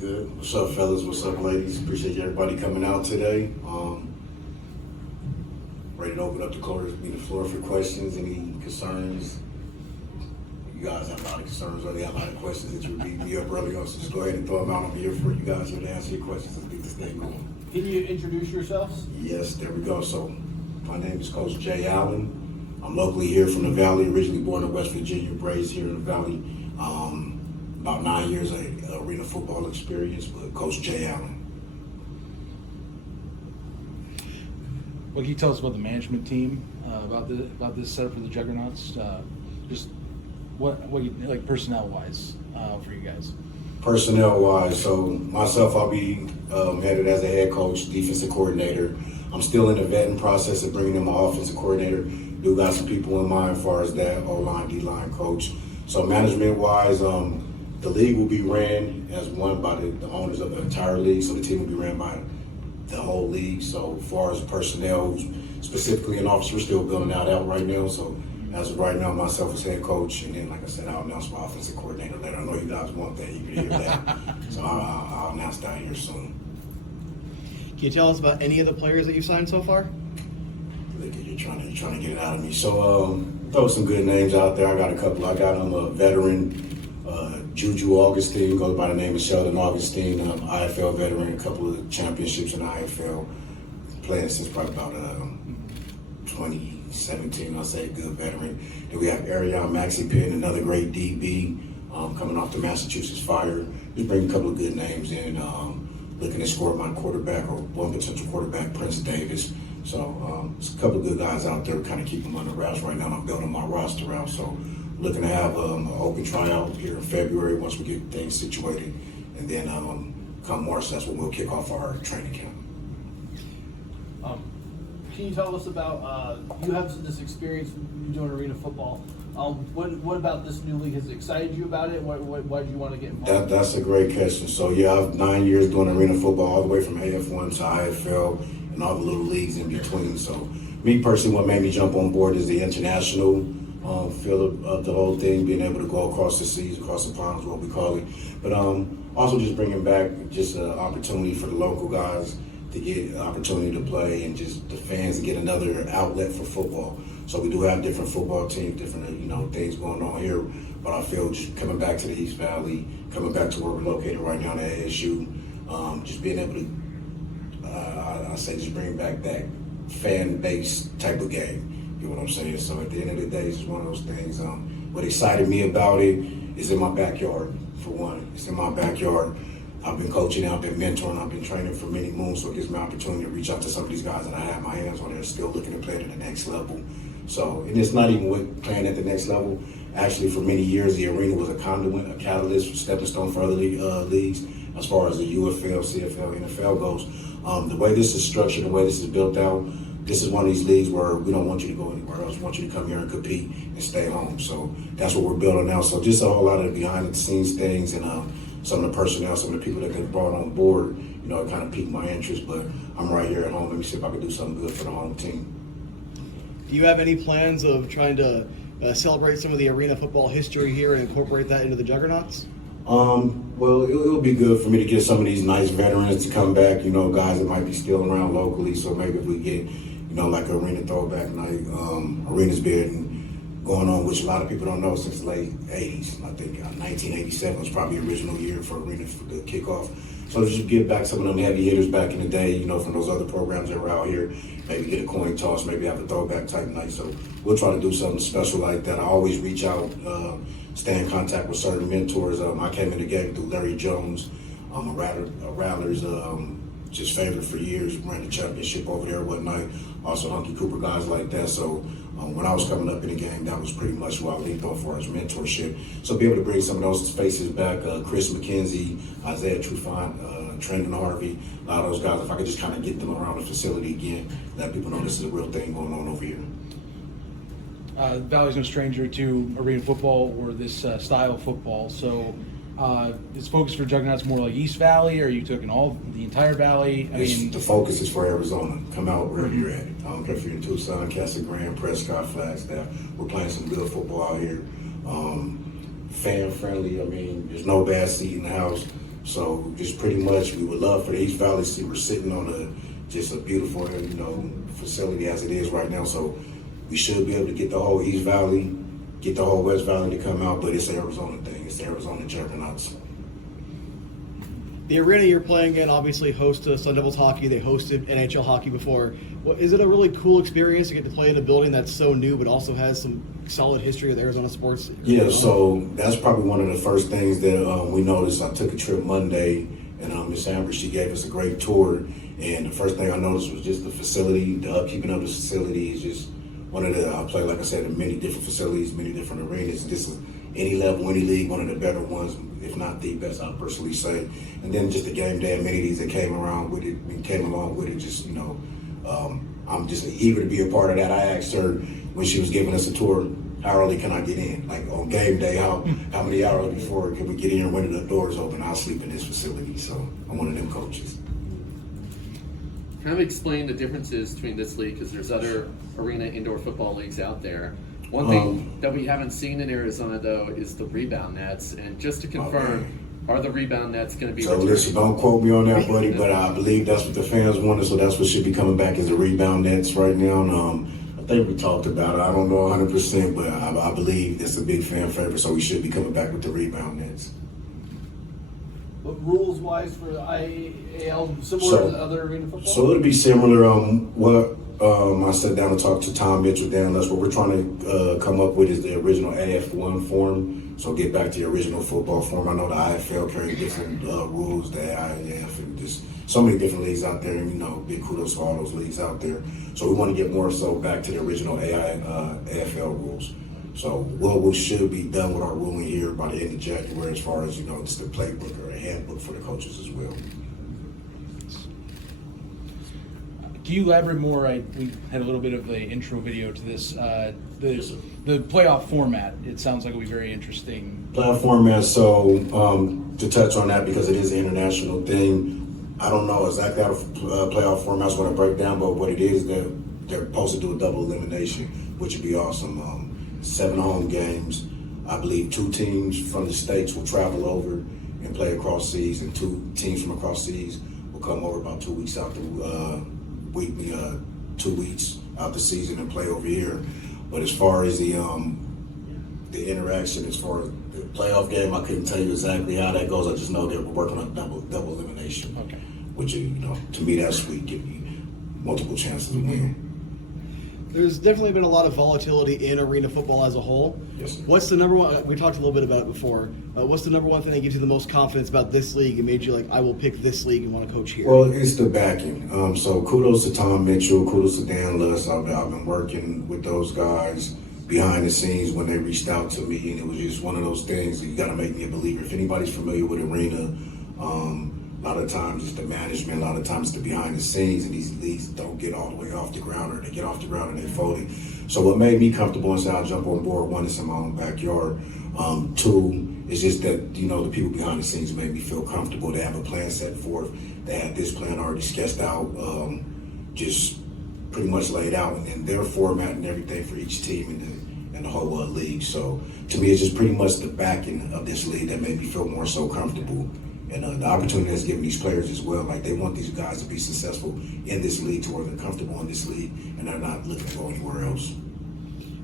Good. What's up, fellas? What's up, ladies? Appreciate everybody coming out today. Ready to open up the floor for questions, any concerns. You guys have a lot of concerns, or they have a lot of questions that you would beat me up early on, so just go ahead and throw them out. I'll be here for you guys here to answer your questions. Let's get this thing going. Can you introduce yourselves? Yes, there we go. So, my name is Coach Jay Allen. I'm locally here from the Valley, originally born in West Virginia, raised here in the Valley. About 9 years of arena football experience, but Coach Jay Allen. What can you tell us about the management team, about this setup for the Juggernauts? Just what you, like personnel-wise for you guys? Personnel-wise, so myself, I'll be headed as a head coach, defensive coordinator. I'm still in the vetting process of bringing in my offensive coordinator. Do got some people in mind as far as that, O-line, D-line coach. So management-wise, the league will be ran as one by the owners of the entire league, so the team will be ran by the whole league. So as far as personnel, specifically in office, we're still building that out right now. So as of right now, myself as head coach, and then like I said, I'll announce my offensive coordinator later. I know you guys want that, you can hear that. So I'll announce that here soon. Can you tell us about any of the players that you've signed so far? Look at you trying to get it out of me. So throw some good names out there. I got a couple. I got a veteran, Juju Augustine, goes by the name of Sheldon Augustine, IFL veteran, a couple of championships in the IFL, playing since probably about 2017, I'll say, good veteran. Then we have Arion Maxey Penn, another great DB, coming off the Massachusetts Fire. Just bring a couple of good names in, looking to score my quarterback or one potential quarterback, Prince Davis. So there's a couple of good guys out there, kind of keep them under wraps right now. I'm building my roster out, so looking to have an open tryout here in February once we get things situated, and then come March, that's when we'll kick off our training camp. Can you tell us about, you have this experience doing arena football. What about this new league has excited you about it? Why did you want to get involved? That's a great question. So yeah, I've 9 years doing arena football, all the way from AF1 to IFL and all the little leagues in between. So me personally, what made me jump on board is the international feel of the whole thing, being able to go across the seas, across the pond is what we call it. But also just bringing back just an opportunity for the local guys to get an opportunity to play, and just the fans to get another outlet for football. So we do have different football teams, different things going on here. But I feel just coming back to the East Valley, coming back to where we're located right now at ASU, just being able to, I say, just bring back that fan-based type of game. You know what I'm saying? So at the end of the day, it's just one of those things. What excited me about it is in my backyard, for one. It's in my backyard. I've been coaching, I've been mentoring, I've been training for many moons, so it gives me an opportunity to reach out to some of these guys that I have my hands on that are still looking to play at the next level. So, and it's not even with playing at the next level. Actually, for many years, the arena was a conduit, a catalyst, a stepping stone for other leagues as far as the UFL, CFL, NFL goes. The way this is structured, the way this is built out, this is one of these leagues where we don't want you to go anywhere else. We want you to come here and compete and stay home. So that's what we're building now. So just a whole lot of the behind the scenes things, and some of the personnel, some of the people that they've brought on board, it kind of piqued my interest. But I'm right here at home. Let me see if I can do something good for the home team. Do you have any plans of trying to celebrate some of the arena football history here and incorporate that into the Juggernauts? Well, it'll be good for me to get some of these nice veterans to come back, guys that might be still around locally. So maybe if we get, like arena throwback night, arena's been going on, which a lot of people don't know, since the late 80s. I think 1987 was probably the original year for arena for the kickoff. So to just get back some of them heavy hitters back in the day, from those other programs that were out here, maybe get a coin toss, maybe have a throwback type night. So we'll try to do something special like that. I always reach out, stay in contact with certain mentors. I came in the game through Larry Jones, a Rattler's just favorite for years, ran the championship over there one night. Also Hunky Cooper, guys like that. So when I was coming up in the game, that was pretty much what I leaned on for as mentorship. So be able to bring some of those faces back, Chris McKenzie, Isaiah Trufant, Trendon Harvey, a lot of those guys, if I could just kind of get them around the facility again, let people know this is a real thing going on over here. Valley's no stranger to arena football or this style of football. So is focus for Juggernauts more like East Valley, or are you taking the entire Valley? The focus is for Arizona. Come out wherever you're at. I don't care if you're in Tucson, Casa Grande, Prescott, Flagstaff. We're playing some good football out here. Fan friendly. There's no bad seat in the house. So just pretty much, we would love for the East Valley to see we're sitting on just a beautiful, facility as it is right now. So we should be able to get the whole East Valley, get the whole West Valley to come out, but it's an Arizona thing. It's the Arizona Juggernauts. The arena you're playing in obviously hosts Sun Devils hockey. They hosted NHL hockey before. Is it a really cool experience to get to play in a building that's so new but also has some solid history of Arizona sports? Yeah, so that's probably one of the first things that we noticed. I took a trip Monday, and Miss Amber, she gave us a great tour. And the first thing I noticed was just the facility, the upkeeping of the facility is just one of the, I play, like I said, in many different facilities, many different arenas. This is any level, any league, one of the better ones, if not the best, I'd personally say. And then just the game day amenities that came along with it, just, I'm just eager to be a part of that. I asked her when she was giving us a tour, how early can I get in? Like on game day, how many hours before can we get in when the doors open? I'll sleep in this facility. So I'm one of them coaches. Kind of explain the differences between this league, because there's other arena indoor football leagues out there. One thing that we haven't seen in Arizona, though, is the rebound nets. And just to confirm, are the rebound nets going to be So returning? listen, don't quote me on that, buddy, but I believe that's what the fans wanted, so that's what should be coming back is the rebound nets right now. And I think we talked about it. I don't know 100%, but I believe it's a big fan favorite, so we should be coming back with the rebound nets. But rules-wise for the IAL, similar to other arena football? So it'll be similar. I sat down and talked to Tom Mitchell, Dan Les. What we're trying to come up with is the original AF1 form. So get back to the original football form. I know the IFL carries different rules, the AIF, and just so many different leagues out there. And big kudos to all those leagues out there. So we want to get more so back to the original AFL rules. So what we should be done with our ruling here by the end of January, as far as just the playbook or a handbook for the coaches as well. Can you elaborate more? We had a little bit of an intro video to this. The playoff format, it sounds like it will be very interesting. Playoff format, so to touch on that, because it is an international thing, I don't know exactly how the playoff format's going to break down, but what it is, they're supposed to do a double elimination, which would be awesome. 7 home games. I believe 2 teams from the States will travel over and play across seas, and 2 teams from across seas will come over about 2 weeks out 2 weeks out the season and play over here. But as far as the interaction, as far as the playoff game, I couldn't tell you exactly how that goes. I just know that we're working on double elimination. Okay. Which to me that's sweet. Give you multiple chances to win. There's definitely been a lot of volatility in arena football as a whole. Yes, sir. What's the number one? We talked a little bit about it before. What's the number one thing that gives you the most confidence about this league and made you like, I will pick this league and want to coach here? Well, it's the backing. So kudos to Tom Mitchell, kudos to Dan Les. I've been working with those guys behind the scenes when they reached out to me, and it was just one of those things that you got to make me a believer. If anybody's familiar with arena, a lot of times it's the management, a lot of times it's the behind the scenes, and these leagues don't get all the way off the ground, or they get off the ground and they fold. So what made me comfortable and say I'll jump on board, one, it's in my own backyard. 2, it's just that, the people behind the scenes made me feel comfortable. They have a plan set forth. They had this plan already sketched out, just pretty much laid out, and their format and everything for each team and the whole league. So to me, it's just pretty much the backing of this league that made me feel more so comfortable. And the opportunity that's given these players as well. Like, they want these guys to be successful in this league to where they're comfortable in this league and they're not looking to go anywhere else.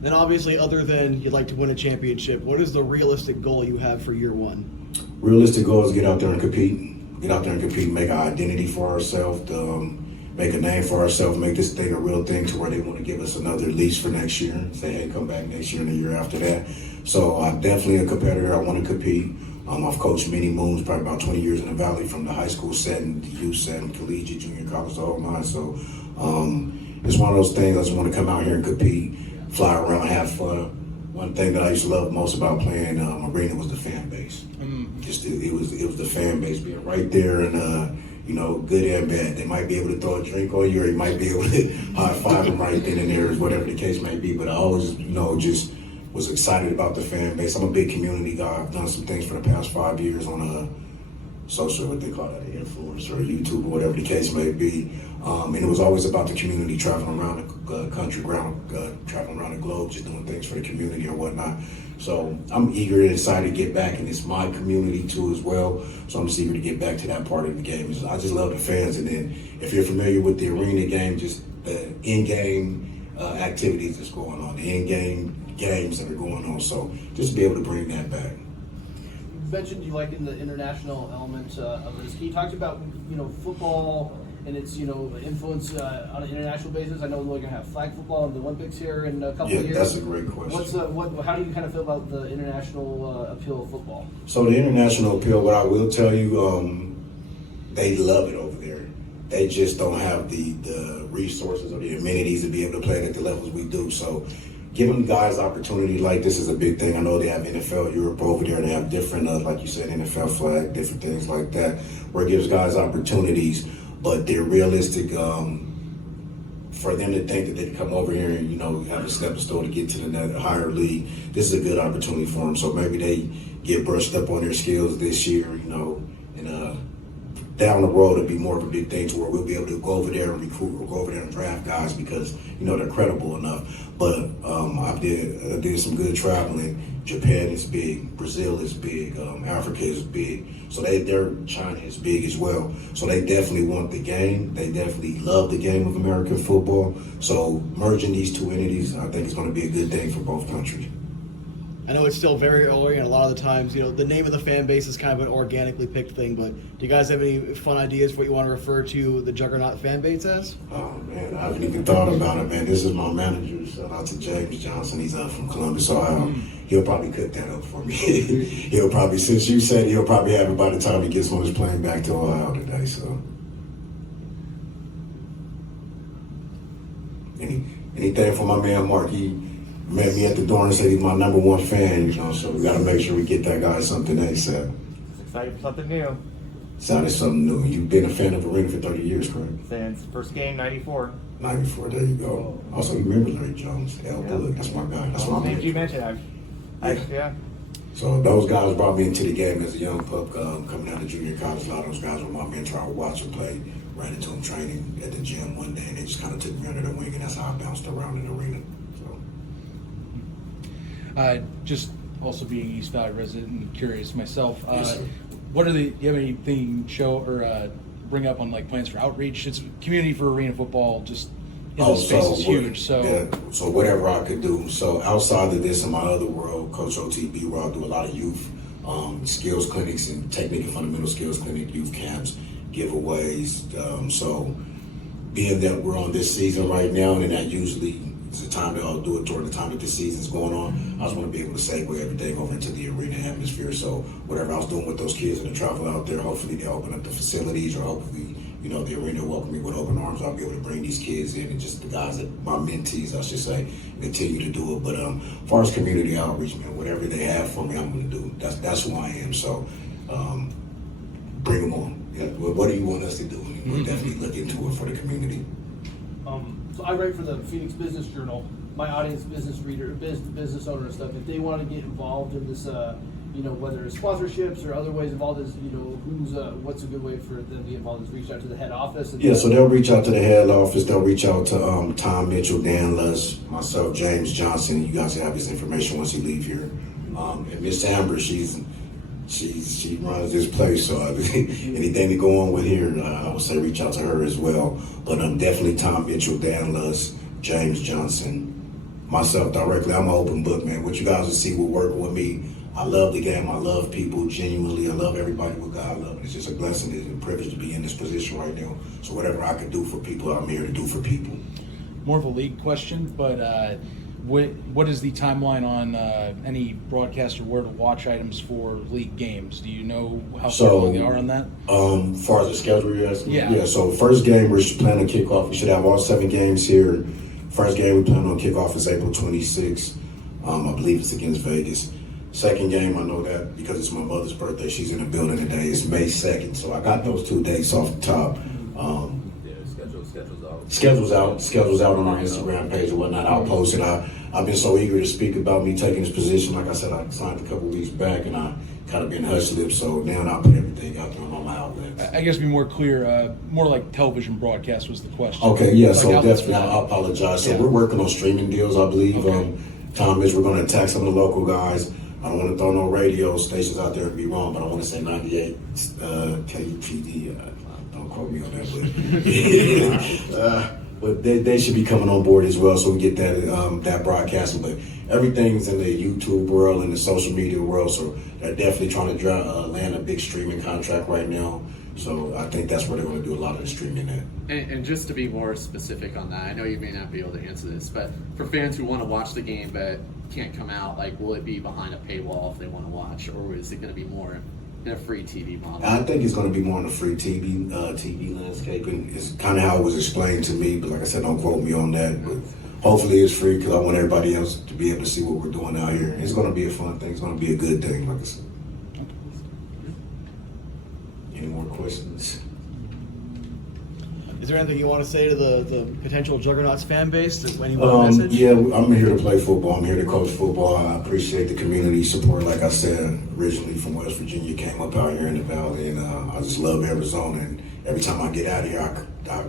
Then obviously, other than you'd like to win a championship, what is the realistic goal you have for year 1? Realistic goal is get out there and compete. Get out there and compete, make an identity for ourselves, make a name for ourselves, make this thing a real thing to where they want to give us another lease for next year. Say, hey, come back next year and the year after that. So I'm definitely a competitor. I want to compete. I've coached many moons, probably about 20 years in the Valley, from the high school setting, the youth setting, collegiate, junior college, the whole nine. So it's one of those things. I just want to come out here and compete, fly around, have fun. One thing that I used to love most about playing arena was the fan base. Just it was the fan base being right there, and good and bad. They might be able to throw a drink on you, or you might be able to high five them right then and there, whatever the case may be. But I always, just was excited about the fan base. I'm a big community guy. I've done some things for the past 5 years on social, what they call that, influencer, or YouTube, or whatever the case may be. And it was always about the community, traveling around the country, traveling around the globe, just doing things for the community or whatnot. So I'm eager and excited to get back, and it's my community too as well. So I'm just eager to get back to that part of the game. I just love the fans, and then if you're familiar with the arena game, just the in-game activities that's going on, the in-game games that are going on. So just be able to bring that back. You mentioned you like in the international element of this. Can you talk about football and its influence on an international basis? I know we're going to have flag football in the Olympics here in a couple of years. Yeah, that's a great question. How do you kind of feel about the international appeal of football? So the international appeal, what I will tell you, they love it over there. They just don't have the resources or the amenities to be able to play at the levels we do. So giving guys opportunity like this is a big thing. I know they have NFL Europe over there. They have different, like you said, NFL flag, different things like that, where it gives guys opportunities, but they're realistic. For them to think that they can come over here and have a stepping stone to get to the higher league, this is a good opportunity for them. So maybe they get brushed up on their skills this year, and down the road it'll be more of a big thing to where we'll be able to go over there and recruit or go over there and draft guys because they're credible enough. But I did some good traveling. Japan is big, Brazil is big, Africa is big. So China is big as well. So they definitely want the game. They definitely love the game of American football. So merging these two entities, I think, is going to be a good thing for both countries. I know it's still very early, and a lot of the times, the name of the fan base is kind of an organically picked thing, but do you guys have any fun ideas for what you want to refer to the Juggernaut fan base as? Oh, man, I haven't even thought about it, man. This is my manager. Shout out to James Johnson. He's out from Columbus, so he'll probably cook that up for me. He'll probably, since you said, he'll probably have it by the time he gets on his plane back to Ohio today, so. Anything for my man Mark. He met me at the door and said he's my number one fan, so we got to make sure we get that guy something ASAP. Excited for something new. Sounded something new. You've been a fan of Arena for 30 years, correct? Since first game, 94. 94, there you go. Also, you remember Larry Jones, L. Bullock, that's my guy. That's my man. Names you mentioned, yeah. So those guys brought me into the game as a young pup, coming out of junior college. A lot of those guys were my mentor. I would watch them play, ran into them training at the gym one day, and they just kind of took me under the wing, and that's how I bounced around in the arena. Just also being East Valley resident and curious myself, Yes, sir. do you have anything you can show or bring up on like plans for outreach? It's community for arena football, just in this space is huge. So so whatever I could do. So outside of this, in my other world, Coach OTB, where I do a lot of youth skills clinics and technical and fundamental skills clinic, youth camps, giveaways. So being that we're on this season right now, and that usually it's the time that I'll do it during the time that this season's going on. I just want to be able to segue everything over into the arena atmosphere. So whatever I was doing with those kids and the travel out there, hopefully they open up the facilities, or hopefully, the arena will welcome me with open arms. I'll be able to bring these kids in, and just the guys that my mentees, I should say, continue to do it. But as far as community outreach, man, whatever they have for me, I'm going to do. That's who I am. So bring them on. Yeah, what do you want us to do? We'll definitely look into it for the community. So I write for the Phoenix Business Journal. My audience, business reader, business owner and stuff, if they want to get involved in this, whether it's sponsorships or other ways involved, what's a good way for them to get involved? Is reach out to the head office? So they'll reach out to the head office. They'll reach out to Tom Mitchell, Dan Luss, myself, James Johnson. You guys have his information once you leave here. And Miss Amber, she runs this place, so anything to go on with here, I would say reach out to her as well. But definitely Tom Mitchell, Dan Luss, James Johnson, myself directly. I'm an open book, man. What you guys will see will work with me. I love the game. I love people genuinely. I love everybody with God love. It's just a blessing and a privilege to be in this position right now. So whatever I can do for people, I'm here to do for people. more of a league question, but what is the timeline on any broadcast or where to watch items for league games? Do you know how far along they are on that? As far as the schedule you're asking? Yeah. So first game we're planning to kick off. We should have all 7 games here. First game we plan on kick off is April 26th. I believe it's against Vegas. Second game, I know that because it's my mother's birthday. She's in the building today. It's May 2nd. So I got those 2 dates off the top. Schedule's out on our Instagram page and whatnot. I'll post it. I've been so eager to speak about me taking this position. Like I said, I signed a couple weeks back and I kind of been hush-lipped. So now I'll put everything out there on my outlets. I guess to be more clear, more like television broadcast was the question. Okay, yeah, Like so outlets for definitely that. I apologize. So Yeah. we're working on streaming deals, I believe. Okay. Tom is we're going to attack some of the local guys. I don't want to throw no radio stations out there and be wrong, but I want to say 98 KUPD. Don't quote me on that, but they should be coming on board as well, so we get that broadcasting. But everything's in the YouTube world and the social media world, so they're definitely trying to land a big streaming contract right now. So I think that's where they're going to do a lot of the streaming at. And just to be more specific on that, I know you may not be able to answer this, but for fans who want to watch the game but can't come out, like, will it be behind a paywall if they want to watch, or is it going to be more in a free TV model? I think it's going to be more on the free TV landscape, and it's kind of how it was explained to me. But like I said, don't quote me on that. But hopefully it's free because I want everybody else to be able to see what we're doing out here. It's going to be a fun thing. It's going to be a good thing, like I said. Any more questions? Is there anything you want to say to the potential Juggernauts fan base? Any more message? Yeah, I'm here to play football. I'm here to coach football. I appreciate the community support. Like I said, originally from West Virginia, came up out here in the Valley, and I just love Arizona. And every time I get out of here, I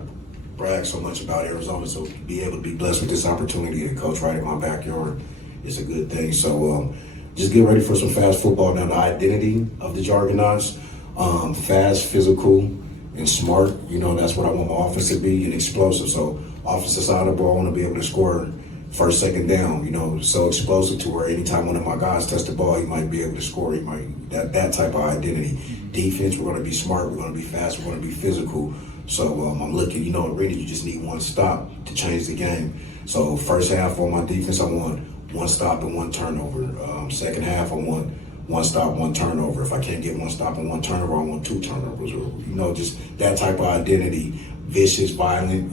brag so much about Arizona. So to be able to be blessed with this opportunity to coach right in my backyard is a good thing. So just get ready for some fast football. Now, the identity of the Juggernauts, fast, physical, and smart. You know, that's what I want my offense to be, and explosive. So offensive side of the ball, I want to be able to score first, second down. You know, so explosive to where anytime one of my guys touch the ball, he might be able to score. He might that type of identity. Defense, we're going to be smart. We're going to be fast. We're going to be physical. So I'm looking. You know, really, you just need one stop to change the game. So first half on my defense, I want one stop and one turnover. Second half, I want one stop, one turnover. If I can't get one stop and one turnover, I want two turnovers. Or, you know, just that type of identity. Vicious, violent.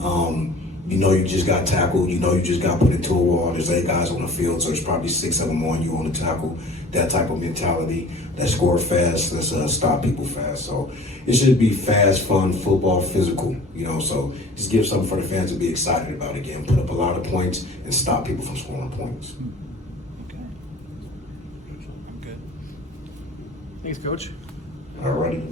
You know, you just got tackled. You know, you just got put into a wall. There's 8 guys on the field, so there's probably 6 of them on you on the tackle. That type of mentality. That score fast. Let's stop people fast. So it should be fast, fun, football, physical. You know, so just give something for the fans to be excited about again. Put up a lot of points and stop people from scoring points. Okay. I'm good. Thanks, Coach. All righty.